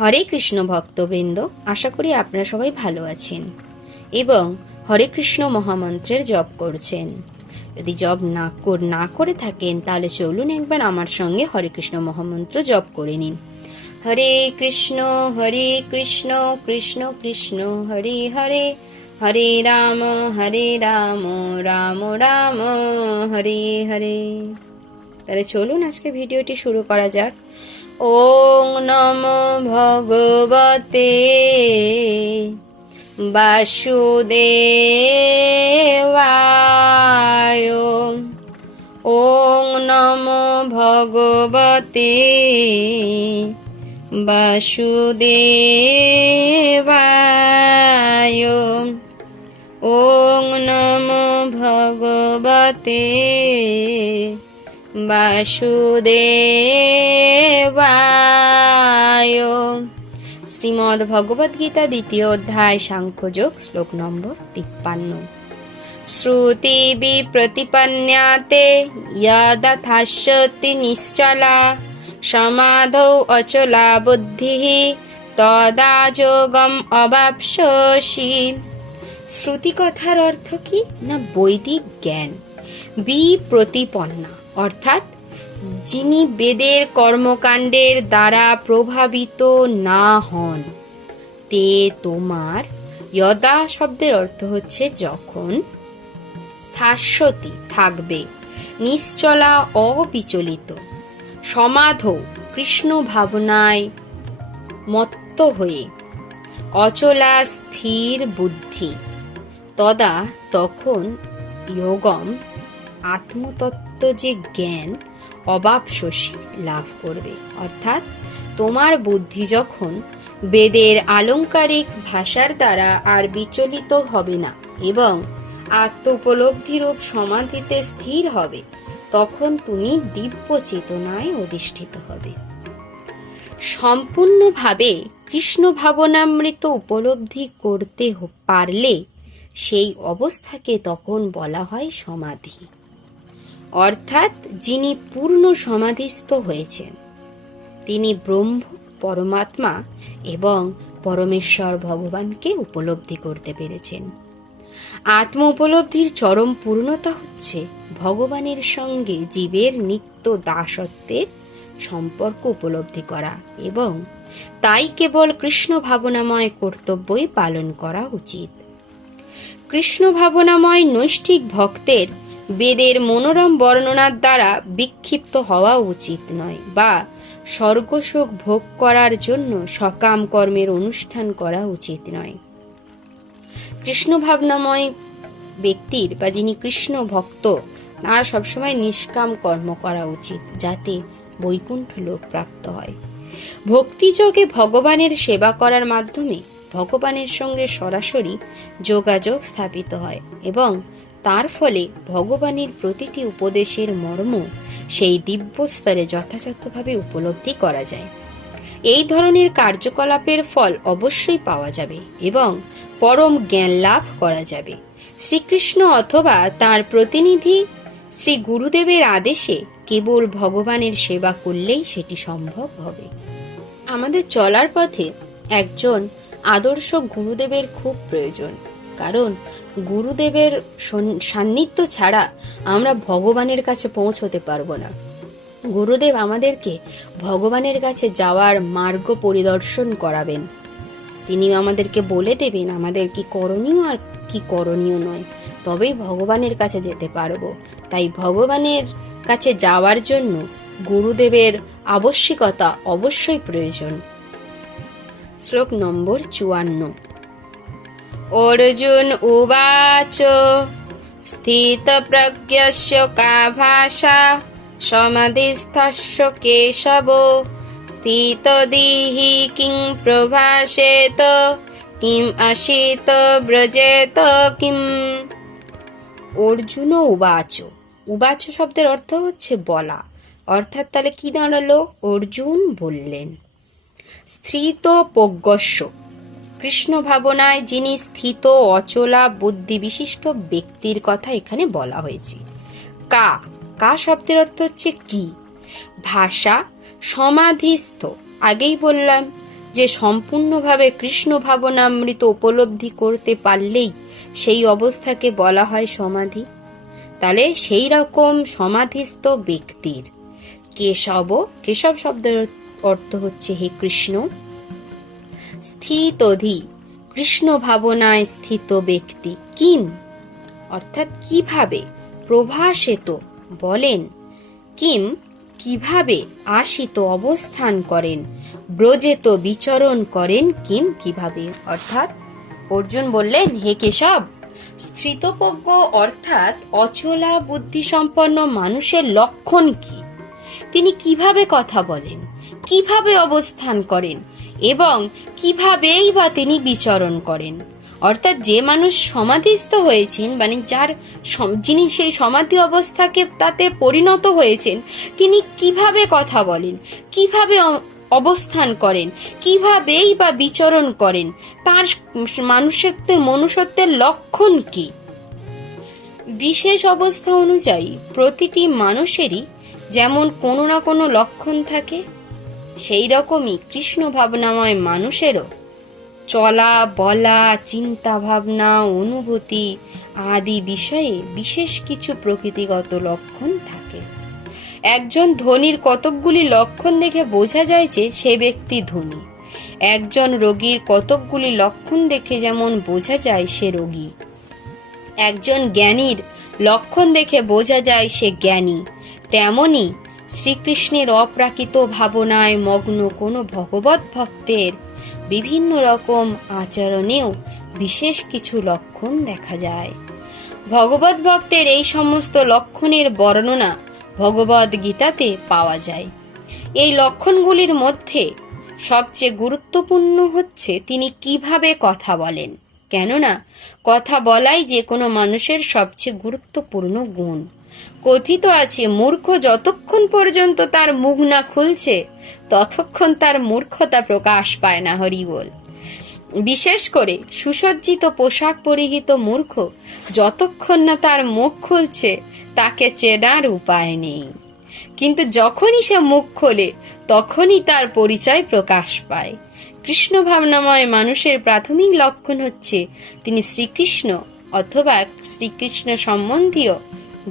হরে কৃষ্ণ ভক্তবৃন্দ, আশা করি আপনারা সবাই ভালো আছেন এবং হরে কৃষ্ণ মহামন্ত্রের জপ করছেন। যদি জপ না করে থাকেন তাহলে চলুন একবার আমার সঙ্গে হরে কৃষ্ণ মহামন্ত্র জপ করে নিন। হরে কৃষ্ণ কৃষ্ণ কৃষ্ণ হরে হরে, হরে রাম রাম রাম হরে হরে। তাহলে চলুন আজকে ভিডিওটি শুরু করা যাক। ওং নমো ভগবতে বাসুদেবায়। ওং নমো ভগবতে বাসুদেবায়। ওং নমো ভগবতে বাসুদেবায়। শ্রীমদ্ ভগবদ গীতা দ্বিতীয় অধ্যায় সাংখ্যযোগ, শ্লোক নম্বর 53। শ্রুতি বিপ্রতিপন্যাতে যথাস্যতি নিশ্চলা সমাধৌ অচলা বুদ্ধিঃ তদা যোগম অবাপ্স্যসি। শ্রুতি কথার অর্থ কি না বৈদিক জ্ঞান। বিপ্রতিপন্না অর্থাৎ যিনি বেদের কর্মকাণ্ডের দ্বারা প্রভাবিত না হন। তে তোমার যদা শব্দের অর্থ হচ্ছে যখন, স্থাস্যতি থাকবে, নিশ্চলা অবিচলিত, সমাধৌ কৃষ্ণ ভাবনায় মত্ত হয়ে, অচলা স্থির বুদ্ধি, তদা তখন, যোগম আত্মতত্ত্ব যে জ্ঞান, অবাপ্স্যসি লাভ করবে। অর্থাৎ তোমার বুদ্ধি যখন বেদের আলংকারিক ভাষার দ্বারা আর বিচলিত হবে না এবং আত্ম উপলব্ধিরূপ সমাধিতে স্থির হবে, তখন তুমি দিব্য চেতনায় অধিষ্ঠিত হবে। সম্পূর্ণভাবে কৃষ্ণ ভাবনামৃত উপলব্ধি করতে পারলে সেই অবস্থাকে তখন বলা হয় সমাধি। অর্থাৎ যিনি পূর্ণ সমাধিস্থ হয়েছেন তিনি ব্রহ্ম, পরমাত্মা এবং পরমেশ্বর ভগবানকে উপলব্ধি করতে পেরেছেন। আত্ম উপলব্ধির চরম পূর্ণতা হচ্ছে ভগবানের সঙ্গে জীবের নিত্য দাসত্বের সম্পর্ক উপলব্ধি করা এবং তাই কেবল কৃষ্ণ ভাবনাময় কর্তব্যই পালন করা উচিত। কৃষ্ণ ভাবনাময় নৈষ্ঠিক ভক্তের বেদের মনোরম বর্ণনার দ্বারা বিক্ষিপ্ত হওয়া উচিত নয় বা স্বর্গসুখ ভোগ করার জন্য সকাম কর্মের অনুষ্ঠান করা উচিত নয়। কৃষ্ণ ভাবনাময় ব্যক্তির বা যিনি কৃষ্ণ ভক্ত তার সবসময় নিষ্কাম কর্ম করা উচিত, যাতে বৈকুণ্ঠ লোক প্রাপ্ত হয়। ভক্তিযোগে ভগবানের সেবা করার মাধ্যমে ভগবানের সঙ্গে সরাসরি যোগাযোগ স্থাপিত হয় এবং তার ফলে ভগবানের প্রতিটি উপদেশের মর্ম সেই দিব্য স্তরে যথাযথভাবে উপলব্ধি করা যায়। এই ধরনের কার্যকলাপের ফল অবশ্যই পাওয়া যাবে এবং পরম জ্ঞান লাভ করা যাবে। শ্রীকৃষ্ণ অথবা তার প্রতিনিধি শ্রী গুরুদেবের আদেশে কেবল ভগবানের সেবা করলেই সেটি সম্ভব হবে। আমাদের চলার পথে একজন আদর্শ গুরুদেবের খুব প্রয়োজন, কারণ গুরুদেবের সান্নিধ্য ছাড়া আমরা ভগবানের কাছে পৌঁছতে পারবো না। গুরুদেব আমাদেরকে ভগবানের কাছে যাওয়ার মার্গ পরিদর্শন করাবেন। তিনি আমাদেরকে বলে দেবেন আমাদের কি করণীয় আর কি করণীয় নয়, তবেই ভগবানের কাছে যেতে পারবো। তাই ভগবানের কাছে যাওয়ার জন্য গুরুদেবের আবশ্যিকতা অবশ্যই প্রয়োজন। শ্লোক নম্বর 54। অর্জুন উবাচ স্থিতপ্রজ্ঞস্য কা ভাষা সমাধিস্থস্য কেশব স্থিতদিহি কিং প্রভাষেত কিম আসিত ব্রজেত কিম। অর্জুন উবাচ, উবাচ শব্দের অর্থ হচ্ছে বলা। অর্থাৎ তাহলে কি দাঁড়ালো? অর্জুন বললেন। স্থিত প্রজ্ঞস্য, কৃষ্ণ ভাবনায় যিনি স্থিত অচলা বুদ্ধি বিশিষ্ট ব্যক্তির কথা এখানে বলা হয়েছে। কা, কা শব্দের অর্থ হচ্ছে কি। ভাষা সমাধিস্থ, আগেই বললাম যে সম্পূর্ণভাবে কৃষ্ণ ভাবনামৃত উপলব্ধি করতে পারলেই সেই অবস্থাকে বলা হয় সমাধি। তাহলে সেই রকম সমাধিস্থ ব্যক্তির কেশব শব্দের অর্থ হচ্ছে হে কৃষ্ণ, স্থিতধি কৃষ্ণ ভাবনায় স্থিত ব্যক্তি কিম অর্থাৎ কিভাবে, প্রভাসেত বলেন, কিম কিভাবে, আশিত অবস্থান করেন, ব্রজেত বিচরণ করেন, কিম কিভাবে। অর্থাৎ অর্জুন বললেন, হে কেশব, স্থিতপ্রজ্ঞ অর্থাৎ অচলা বুদ্ধিসম্পন্ন মানুষের লক্ষণ কি, তিনি কিভাবে কথা বলেন, কিভাবে অবস্থান করেন এবং কিভাবেই বা তিনি বিচরণ করেন। অর্থাৎ যে মানুষ সমাধিস্থ হয়েছেন, মানে যিনি সেই সমাধি অবস্থাকে তাতে পরিণত হয়েছেন, তিনি কিভাবে কথা বলেন, কিভাবে অবস্থান করেন, কিভাবেই বা বিচরণ করেন, তার মনুষ্যত্বের লক্ষণ কি। বিশেষ অবস্থা অনুযায়ী প্রতিটি মানুষেরই যেমন কোনো না কোনো লক্ষণ থাকে, সেই রকমই কৃষ্ণ ভাবনাময় মানুষেরও চলা বলা, চিন্তা ভাবনা, অনুভূতি আদি বিষয়ে বিশেষ কিছু প্রকৃতিগত লক্ষণ থাকে। একজন ধনীর কতকগুলি লক্ষণ দেখে বোঝা যায় যে সে ব্যক্তি ধনী। একজন রোগীর কতকগুলি লক্ষণ দেখে যেমন বোঝা যায় সে রোগী। একজন জ্ঞানীর লক্ষণ দেখে বোঝা যায় সে জ্ঞানী। তেমনি শ্রীকৃষ্ণের অপ্রাকৃত ভাবনায় মগ্ন কোনো ভগবত ভক্তের বিভিন্ন রকম আচরণেও বিশেষ কিছু লক্ষণ দেখা যায়। ভগবত ভক্তের এই সমস্ত লক্ষণের বর্ণনা ভগবদ গীতাতে পাওয়া যায়। এই লক্ষণগুলির মধ্যে সবচেয়ে গুরুত্বপূর্ণ হচ্ছে তিনি কিভাবে কথা বলেন, কেননা কথা বলাই যে কোনো মানুষের সবচেয়ে গুরুত্বপূর্ণ গুণ। কথিত আছে, মূর্খ যতক্ষণ পর্যন্ত তার মুখ না খুলছে ততক্ষণ তার মূর্খতা প্রকাশ পায় না। হরি বল। বিশেষ করে সুসজ্জিত পোশাক পরিহিত মূর্খ যতক্ষণ না তার মুখ খুলছে তাকে চেনার উপায় নেই, কিন্তু যখনই সে মুখ খোলে তখনই তার পরিচয় প্রকাশ পায়। কৃষ্ণ ভাবনাময় মানুষের প্রাথমিক লক্ষণ হচ্ছে তিনি শ্রীকৃষ্ণ অথবা শ্রীকৃষ্ণ সম্বন্ধীয়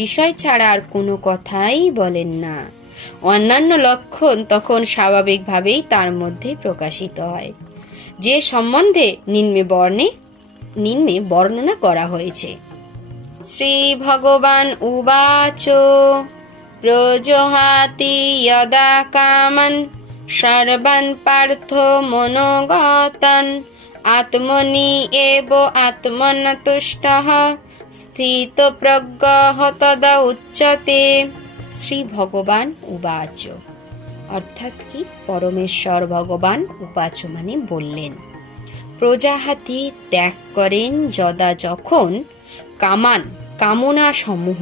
বিষয় ছাড়া আর কোনো কথাই বলেন না। অন্যান্য লক্ষণ তখন স্বাভাবিকভাবেই তার মধ্যে প্রকাশিত হয়, যে সম্বন্ধে নিম্নে বর্ণনা করা হয়েছে। শ্রী ভগবান উবাচ প্রজহাতি যদা কামান সর্বান পার্থ মনোগতান আত্মনি এব আত্মনা তুষ্টঃ স্থিতপ্রজ্ঞঃ তদা উচ্যতে। শ্রী ভগবান উবাচ অর্থাৎ কি, পরমেশ্বর ভগবান উবাচ মানে বললেন, প্রজাহাতি ত্যাগ করেন যদা যখন, কামান কামনা সমূহ,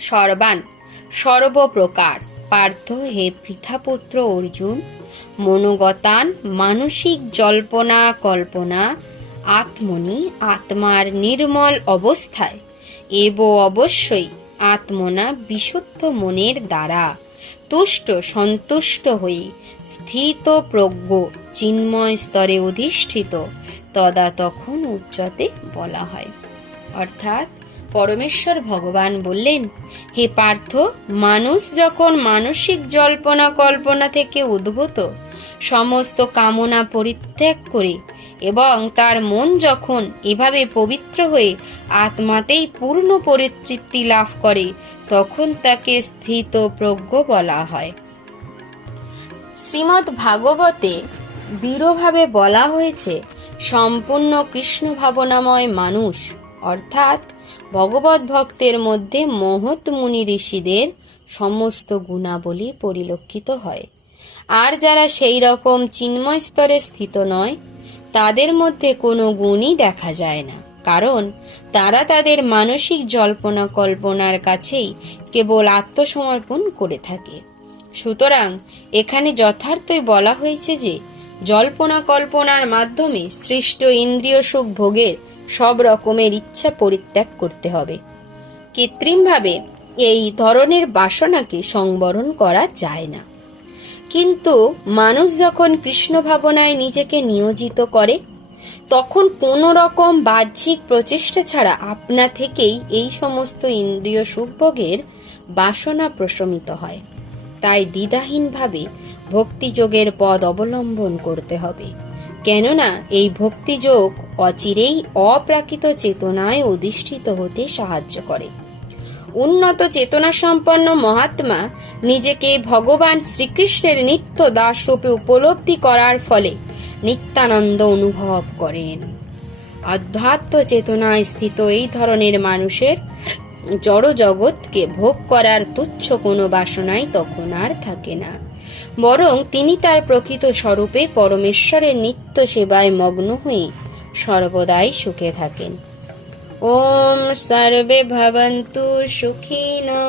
সর্বান সর্বপ্রকার, পার্থ হে পৃথাপুত্র অর্জুন, মনোগতান মানসিক জল্পনা কল্পনা, আত্মনি আত্মার নির্মল অবস্থায়, এব অবশ্যই আত্মনা বিশুদ্ধ মনের দ্বারা, তুষ্ট সন্তুষ্ট হয়ে, স্থিত প্রজ্ঞ চিন্ময় স্তরে অধিষ্ঠিত, তদা তখন উচ্চতে বলা হয়। অর্থাৎ পরমেশ্বর ভগবান বললেন, হে পার্থ, মানুষ যখন মানসিক জল্পনা কল্পনা থেকে উদ্ভূত সমস্ত কামনা পরিত্যাগ করে এবং তার মন যখন এভাবে পবিত্র হয়ে আত্মাতেই পূর্ণ পরিতৃপ্তি লাভ করে, তখন তাকে স্থিত প্রজ্ঞ বলা হয়। শ্রীমদ্ ভাগবতে দৃঢ়ভাবে বলা হয়েছে, সম্পূর্ণ কৃষ্ণ ভাবনাময় মানুষ অর্থাৎ ভগবত ভক্তের মধ্যে মহৎ মুনি ঋষিদের সমস্ত গুণাবলী পরিলক্ষিত হয়। আর যারা সেই রকম চিন্ময় স্তরে স্থিত নয়, তাদের মধ্যে কোনো গুণই দেখা যায় না, কারণ তারা তাদের মানসিক জল্পনা কল্পনার কাছেই কেবল আত্মসমর্পণ করে থাকে। সুতরাং এখানে যথার্থই বলা হয়েছে যে জল্পনা কল্পনার মাধ্যমে সৃষ্ট ইন্দ্রিয় সুখ ভোগের সব রকমের ইচ্ছা পরিত্যাগ করতে হবে। কৃত্রিমভাবে এই ধরনের বাসনাকে সংবরণ করা যায় না। কিন্তু মানুষ যখন কৃষ্ণ ভাবনায় নিজেকে নিয়োজিত করে তখন কোনো রকম বাহ্যিক প্রচেষ্টা ছাড়া আপনা থেকেই এই সমস্ত ইন্দ্রিয় সুখভোগের বাসনা প্রশমিত হয়। তাই দ্বিধাহীনভাবে ভক্তিযোগের পদ অবলম্বন করতে হবে, কেননা এই ভক্তিযোগ অচিরেই অপ্রাকৃত চেতনায় অধিষ্ঠিত হতে সাহায্য করে। উন্নত চেতনা সম্পন্ন মহাত্মা নিজেকে ভগবান শ্রীকৃষ্ণের নিত্য দাস রূপে উপলব্ধি করার ফলে নিত্যানন্দ অনুভব করেন। আধ্যাত্ম চেতনায় স্থিত এই ধরনের মানুষের জড় জগৎকে ভোগ করার তুচ্ছ কোনো বাসনাই তখন আর থাকে না, বরং তিনি তার প্রকৃত স্বরূপে পরমেশ্বরের নিত্য সেবায় মগ্ন হয়ে সর্বদাই সুখে থাকেন। ওম সর্বে ভবন্তু সুখিনো,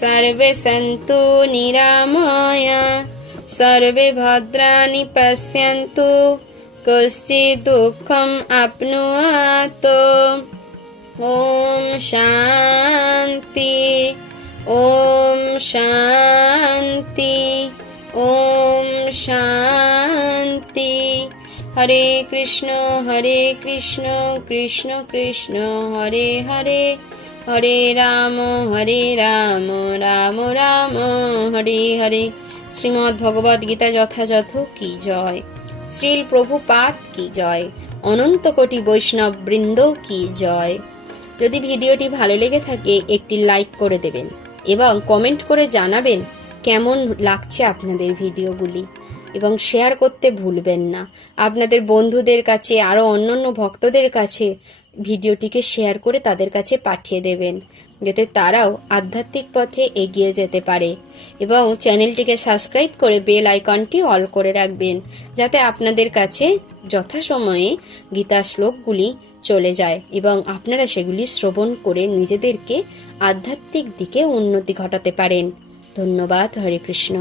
সর্বে সন্তু নিরাময়া, সর্বে ভদ্রাণি পশ্যন্তু, কশ্চিৎ দুঃখম আপনুয়াত। ওম শান্তি, ওম শান্তি, ওম শান্তি। হরে কৃষ্ণ কৃষ্ণ কৃষ্ণ হরে হরে, হরে রাম রাম রাম হরে হরে। শ্রীমদ্ ভগবদ গীতা যথাযথ কি জয়। শ্রীল প্রভুপাদ কি জয়। অনন্ত কোটি বৈষ্ণব বৃন্দ কি জয়। যদি ভিডিওটি ভালো লেগে থাকে একটি লাইক করে দেবেন এবং কমেন্ট করে জানাবেন কেমন লাগছে আপনাদের ভিডিওগুলি, এবং শেয়ার করতে ভুলবেন না। আপনাদের বন্ধুদের কাছে, আরও অন্যান্য ভক্তদের কাছে ভিডিওটিকে শেয়ার করে তাদের কাছে পাঠিয়ে দেবেন, যাতে তারাও আধ্যাত্মিক পথে এগিয়ে যেতে পারে। এবং চ্যানেলটিকে সাবস্ক্রাইব করে বেল আইকনটি অল করে রাখবেন, যাতে আপনাদের কাছে যথাসময়ে গীতা শ্লোকগুলি চলে যায় এবং আপনারা সেগুলি শ্রবণ করে নিজেদেরকে আধ্যাত্মিক দিকে উন্নতি ঘটাতে পারেন। ধন্যবাদ। হরে কৃষ্ণ।